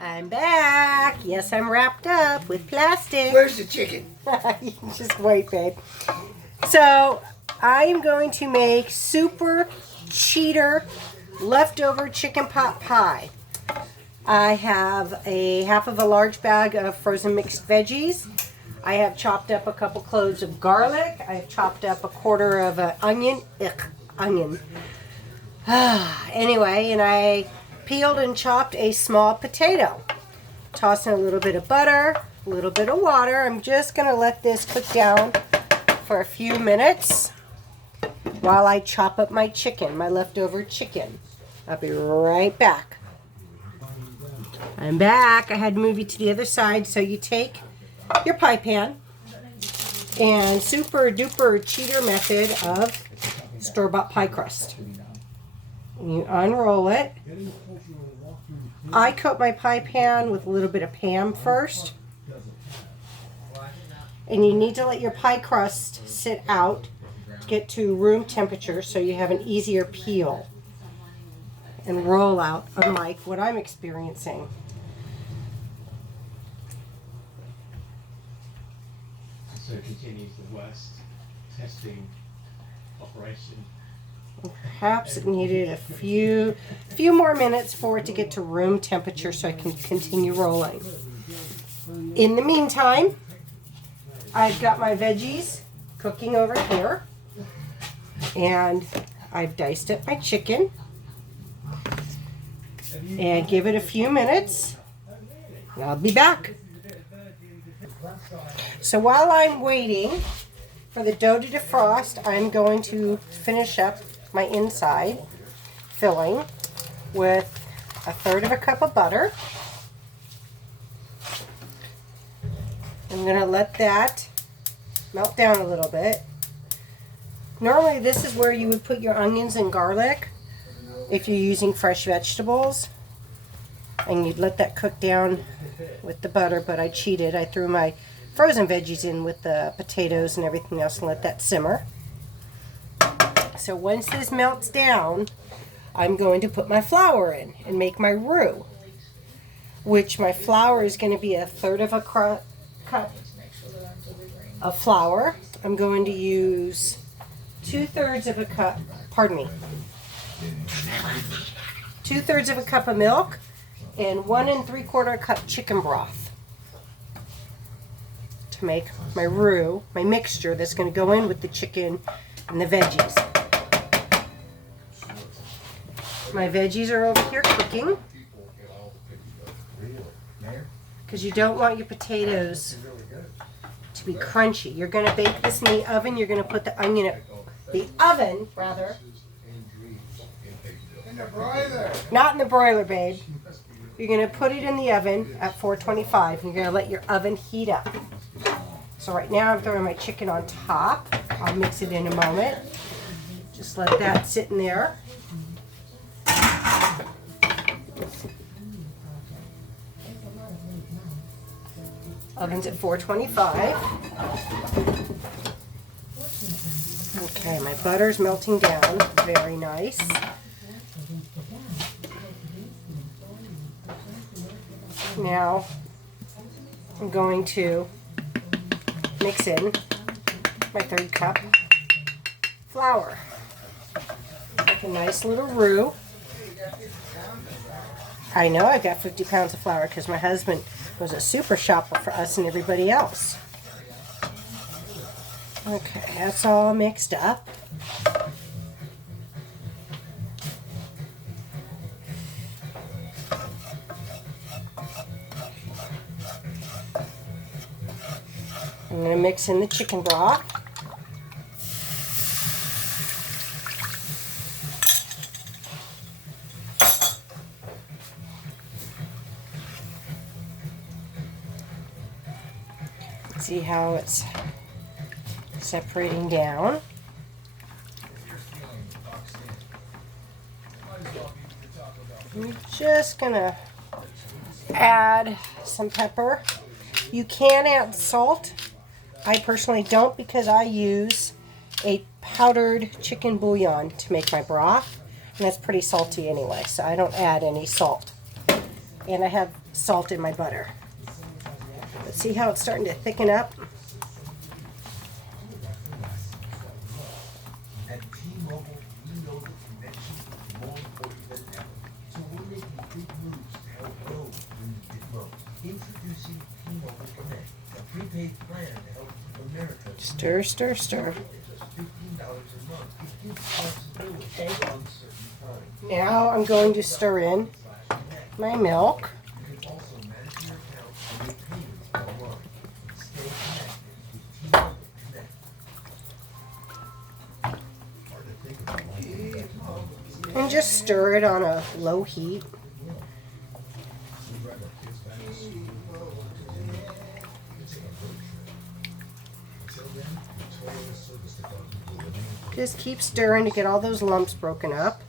I'm back. Yes, I'm wrapped up with plastic. Where's the chicken? Just wait, babe. So, I am going to make super cheater leftover chicken pot pie. I have a half of a large bag of frozen mixed veggies. I have chopped up a couple cloves of garlic. I have chopped up a quarter of an onion. Onion. Anyway, and I peeled and chopped a small potato. Toss in a little bit of butter, a little bit of water. I'm just going to let this cook down for a few minutes while I chop up my chicken, my leftover chicken. I'll be right back. I'm back. I had to move you to the other side. So you take your pie pan and super duper cheater method of store-bought pie crust. You unroll it. I coat my pie pan with a little bit of Pam first. And you need to let your pie crust sit out to get to room temperature so you have an easier peel and roll out, unlike what I'm experiencing. So it continues the West testing operation. Perhaps it needed a few more minutes for it to get to room temperature so I can continue rolling. In the meantime, I've got my veggies cooking over here, and I've diced up my chicken, and give it a few minutes, and I'll be back. So while I'm waiting for the dough to defrost, I'm going to finish up my inside filling with a third of a cup of butter. I'm going to let that melt down a little bit. Normally this is where you would put your onions and garlic if you're using fresh vegetables, and you'd let that cook down with the butter, but I cheated. I threw my frozen veggies in with the potatoes and everything else and let that simmer. So once this melts down, I'm going to put my flour in and make my roux, which my flour is going to be a third of a cup of flour. I'm going to use 2/3 of a cup, pardon me, 2/3 of a cup of milk and 1 3/4 cup chicken broth to make my roux, my mixture that's going to go in with the chicken and the veggies. My veggies are over here cooking because you don't want your potatoes to be crunchy. You're going to bake this in the oven. You're going to put the onion in the oven, rather. In the broiler. Not in the broiler, babe. You're going to put it in the oven at 425. You're going to let your oven heat up. So right now I'm throwing my chicken on top. I'll mix it in a moment. Just let that sit in there. Oven's at 425. Okay, my butter's melting down. Very nice. Now I'm going to mix in my 1/3 cup flour. Make a nice little roux. I know I got 50 pounds of flour because my husband was a super shopper for us and everybody else. Okay, that's all mixed up. I'm going to mix in the chicken broth. See how it's separating down. I'm just going to add some pepper. You can add salt. I personally don't because I use a powdered chicken bouillon to make my broth, and that's pretty salty anyway, so I don't add any salt. and I have salt in my butter. But see how it's starting to thicken up? At T-Mobile, we know the connection is more important than ever. So we're making big moves to help those when you get low. Introducing T-Mobile Connect, a prepaid plan to help keep America. Stir, stir, stir. Just $15 a month. It gives flexibility on certain times. Now I'm going to stir in my milk. You can also manage your account and make payments online. Stay connected with T-Mobile Connect. And just stir it on a low heat. Just keep stirring to get all those lumps broken up.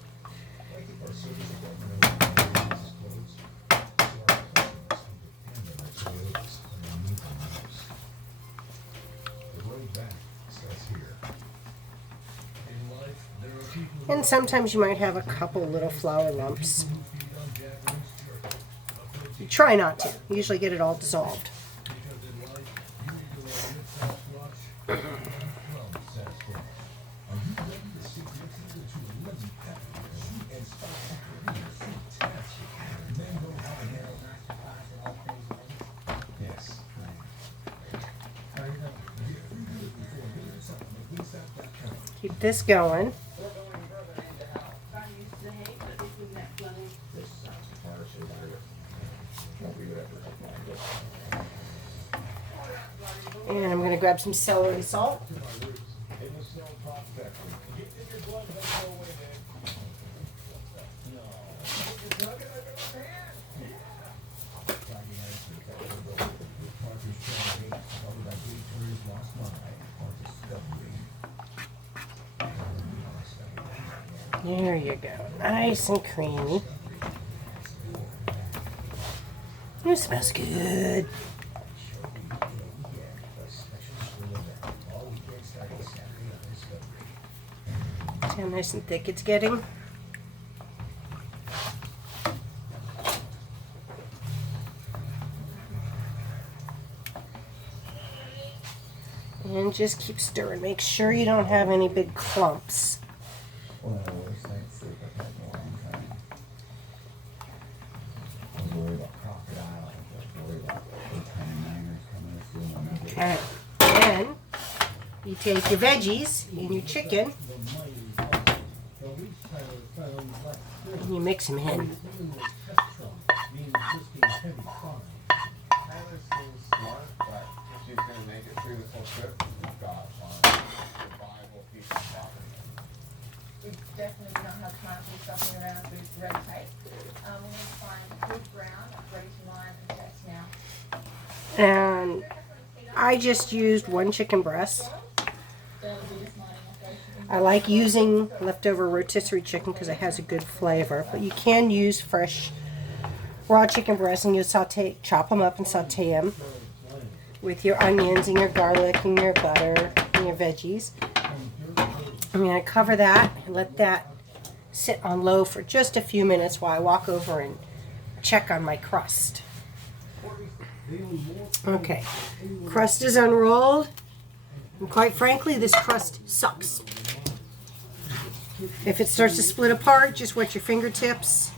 And sometimes you might have a couple little flour lumps. You try not to. You usually get it all dissolved. Keep this going. And I'm going to grab some celery salt. There you go. Nice and creamy. It smells good. See how nice and thick it's getting? And just keep stirring. Make sure you don't have any big clumps. Okay. Then you take your veggies and your chicken and you mix them in. We definitely don't have time to be shopping around with red tape. We need to find good brown, ready to line and test now. And I just used one chicken breast. I like using leftover rotisserie chicken because it has a good flavor, but you can use fresh raw chicken breast and you chop them up and saute them with your onions and your garlic and your butter and your veggies. I'm going to cover that and let that sit on low for just a few minutes while I walk over and check on my crust. Okay, crust is unrolled, and quite frankly, this crust sucks. If it starts to split apart, just wet your fingertips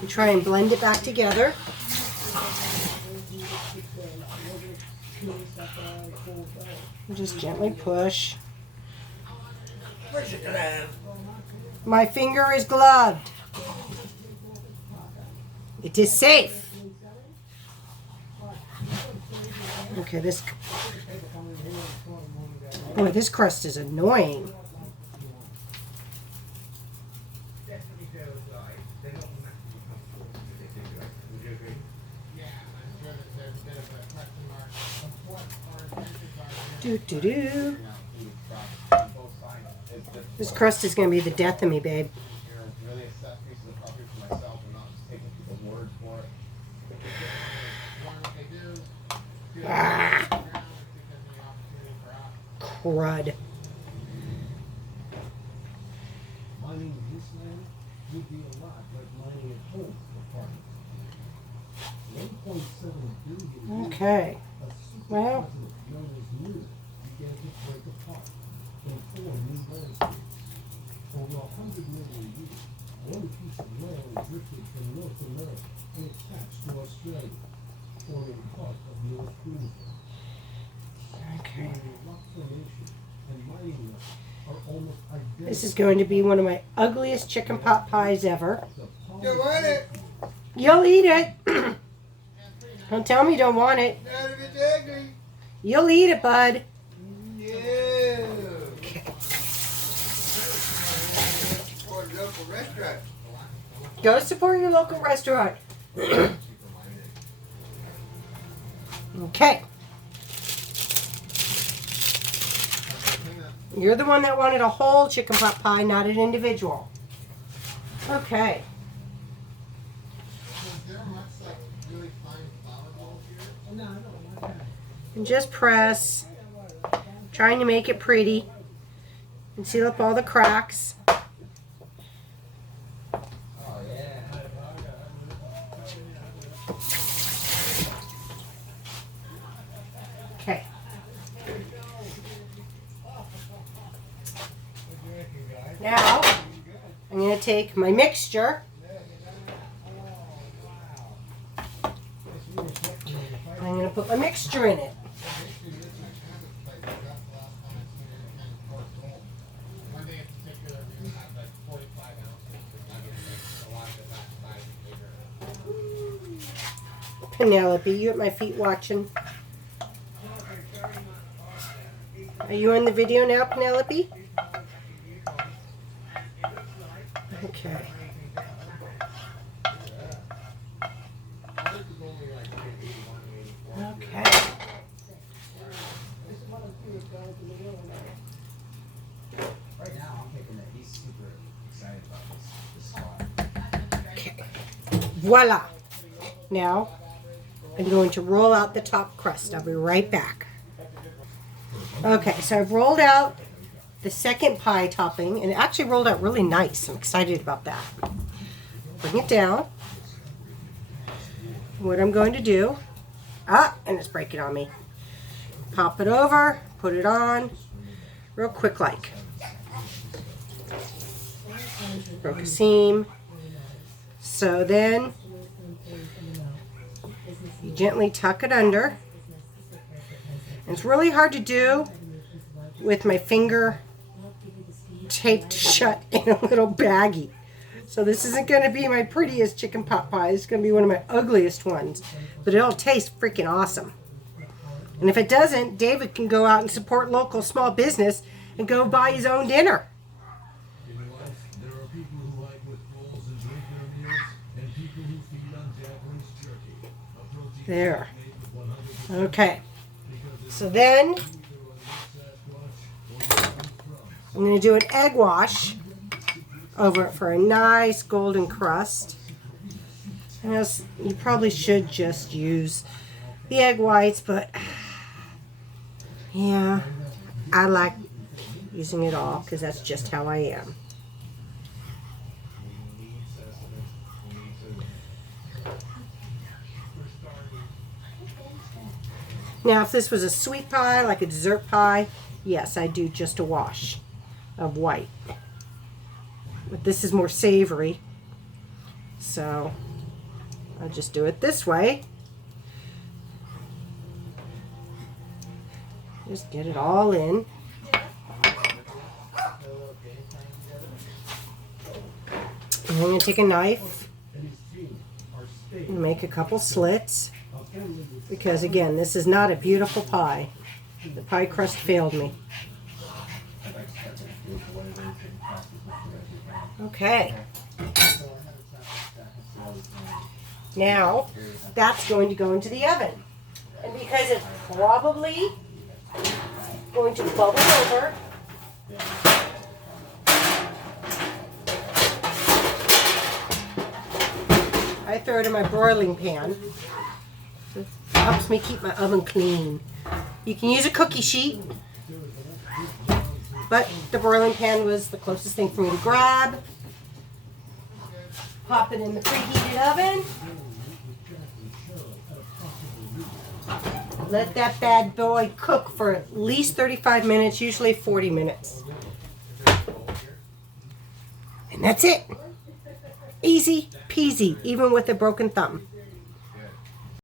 and try and blend it back together. And just gently push. My finger is gloved. It is safe. Okay, this crust is annoying. Do. This crust is going to be the death of me, babe. Ah. Crud. Mining this land would be a lot like mining at home for farming. Okay. Well, over 100 million years, one piece of land drifted from North America and attached to Australia, forming part of North Queensland. okay. Rock formation and mining methods are almost identical. This is going to be one of my ugliest chicken pot pies ever. You want it? You'll eat it. Don't tell me you don't want it. Not if it's ugly. You'll eat it, bud. No. For the local restaurant. Go support your local restaurant. Okay. You're the one that wanted a whole chicken pot pie, not an individual. Okay. And just press, trying to make it pretty and seal up all the cracks. Okay. Now, I'm going to take my mixture. I'm going to put my mixture in it. Penelope, you at my feet watching? Are you in the video now, Penelope? Okay. Okay. Right now, I'm thinking that he's super excited about this spot. Okay. Voila. Now, I'm going to roll out the top crust. I'll be right back. Okay, so I've rolled out the second pie topping, and it actually rolled out really nice. I'm excited about that. Bring it down. What I'm going to do, and it's breaking on me. Pop it over, put it on, real quick like. Broke a seam. So then, you gently tuck it under. And it's really hard to do with my finger taped shut in a little baggie. So this isn't going to be my prettiest chicken pot pie. It's going to be one of my ugliest ones. But it'll taste freaking awesome. And if it doesn't, David can go out and support local small business and go buy his own dinner. In life, there are people who like withdrawals and drink their meals, and people who feed on Japanese jerky. A protein There. made with 100% Okay. because So then it's either on Sasquatch or from crumbs. I'm going to do an egg wash over it for a nice golden crust. And you probably should just use the egg whites, but yeah, I like using it all because that's just how I am. Now, if this was a sweet pie, like a dessert pie, yes, I do just a wash of white. But this is more savory, so I'll just do it this way. Just get it all in. And I'm going to take a knife and make a couple slits. Because again, this is not a beautiful pie. The pie crust failed me. Okay. Now, that's going to go into the oven. And because it's probably going to bubble over, I throw it in my broiling pan. It helps me keep my oven clean. You can use a cookie sheet, but the broiling pan was the closest thing for me to grab. Pop it in the preheated oven. Let that bad boy cook for at least 35 minutes, usually 40 minutes. And that's it. Easy peasy, even with a broken thumb.